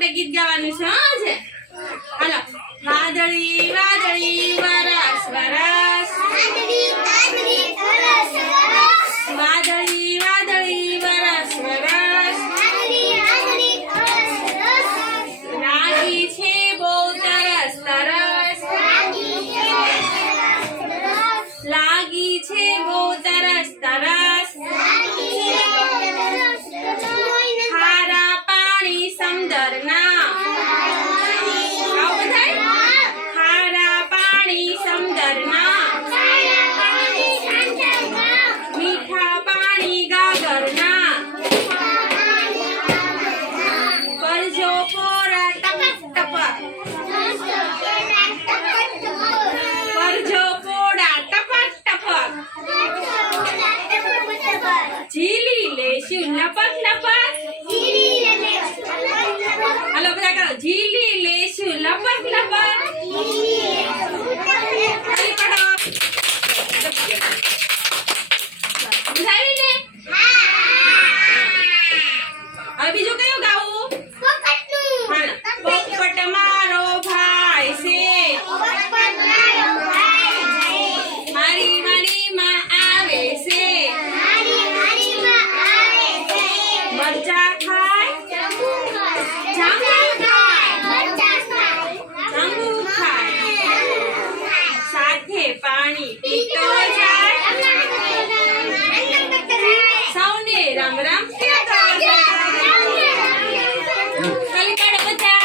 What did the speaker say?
આપણે ગીત ગાવાનું છે હા છે. હાલો. વાદળી पानी समझरना मीठा पानी का करना पर जो पोरा टपक टपक पर जो पोड़ा टपक टपक झीली ले शिव लपक સમજાવી ને? હવે બીજું કયું ગાવું? પોપટ મારો ભાઈ છે. મારી આવે છે. મરચા ખાય? જાંબુ રામ રામ ખાલી કાઢો બધા